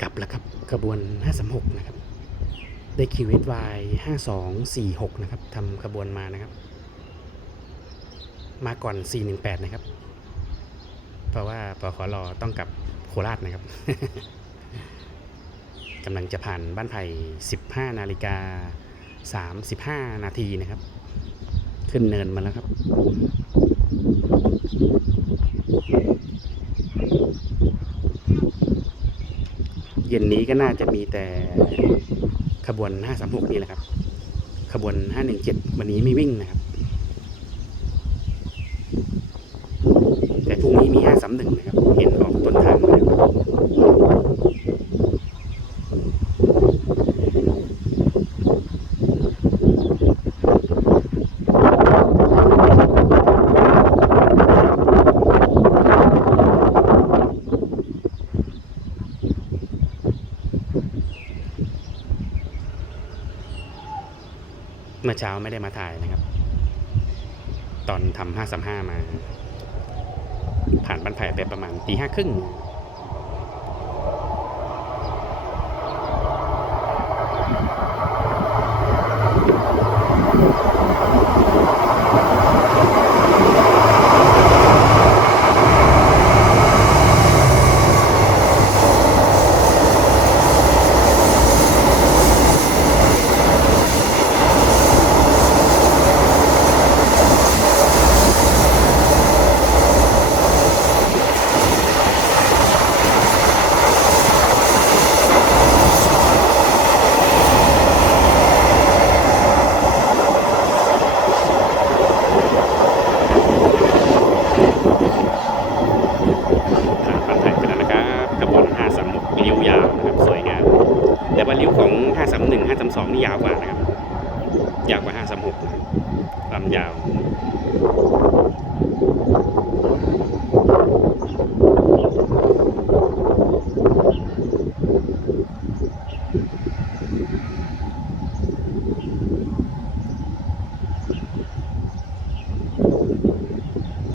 กลับแล้วครับขบวน 536 นะครับ ได้คิวเอสวาย5246 นะครับทำขบวนมานะครับ มาก่อน 418 นะครับ เพราะว่าปขรต้องกลับโคราชนะครับกำลังจะผ่านบ้านไผ่ 15 นาฬิกา 35 นาทีนะครับ ขึ้นเนินมาแล้วครับ เย็นนี้ก็น่าจะมีแต่ขบวน 536 นี่แหละครับ ขบวน 517 วันนี้ไม่วิ่งนะครับ แต่พรุ่งนี้มี 531 นะครับ เห็นออกต้นทางมาแล้วครับ เมื่อเช้าไม่ได้มาถ่ายนะครับ ตอนทำห้าสามาผ่านบ้านไผ่ไปประมาณตีห้าครึ่ง ผ่านบ้านไผ่ไปแล้วนะครับขบวน536เลี้ยวยาวนะครับ สวยงาม แต่ ว่าลิ้วของ 531 532 นี่ยาวกว่านะครับ ยาวกว่า 536 ความยาว